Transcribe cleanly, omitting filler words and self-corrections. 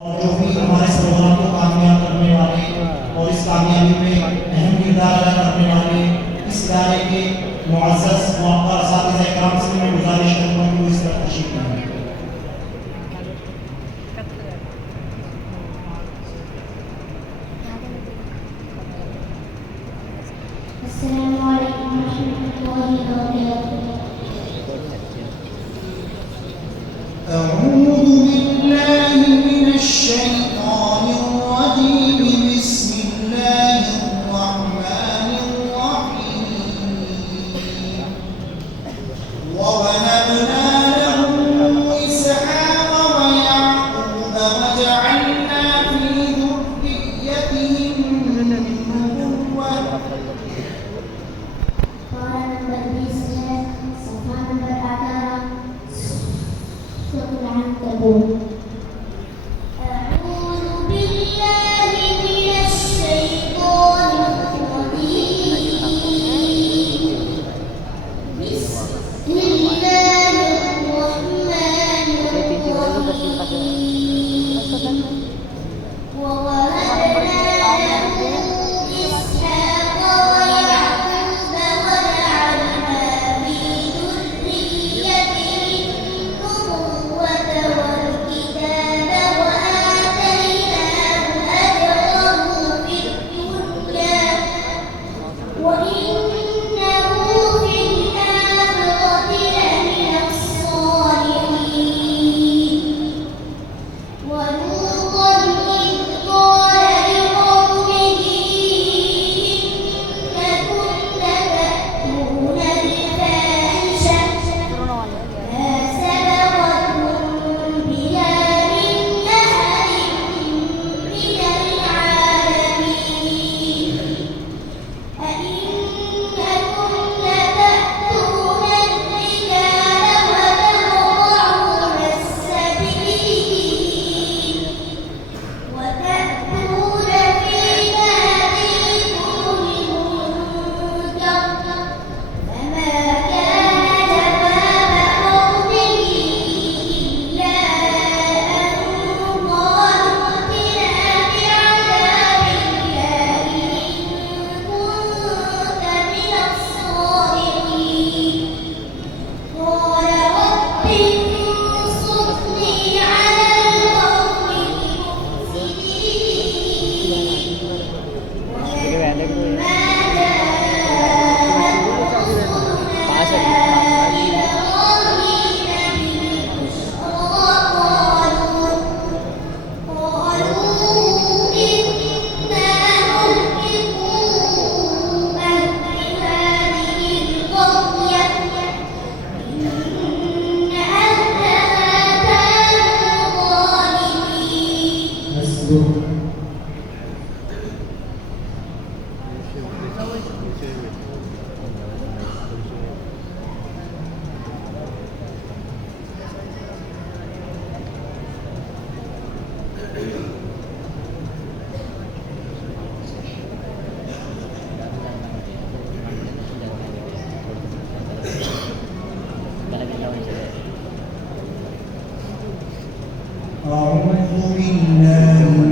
और जो भी हमारे इस प्रोग्राम को कामयाब करने वाले और इस कामयाबी में अहम किरदार अदा करने वाले इस इदारे के मुअज़्ज़ज़ मुअक्कर असातिज़ा इकराम से मैं गुजारिश करूँगा कि वो इस तरह तशरीफ़ लाएं। अस्सलामु अलैकुम वरहमतुल्लाहि वबरकातुहू। أعوذ بالله من الشيطان الرجيم بسم الله الرحمن الرحيم ووهبنا له إسحاق ويعقوب وجعلنا في ذريته النبوة. Para nomor 20, safa nomor 18, surat Al-Ankabut. A'udzu billahi minasy syaithanir rajim. Bismillahirrahmanirrahim. Wa wahabna lahu إسحاق ويعقوب وجعلنا في ذريته النبوة والكتاب وآتيناه أجره في الدنيا وإنه في الآخرة لمن الصالحين. ولوطا إذ قال لقومه إنكم لتأتون الفاحشة ما سبقكم بها من أحد من العالمين. أئنكم لتأتون الرجال وتقطعون السبيل وتأتون في ناديكم المنكر فما كان جواب قومه إلا أن قالوا ائتنا بعذاب الله إن كنت من الصادقين. قال رب انصرني على القوم المفسدين. ولما جاءت رسلنا إبراهيم بالبشرى قالوا إنا مهلكو أهل هذه القرية إن أهلها كانوا ظالمين. أعوذ بالله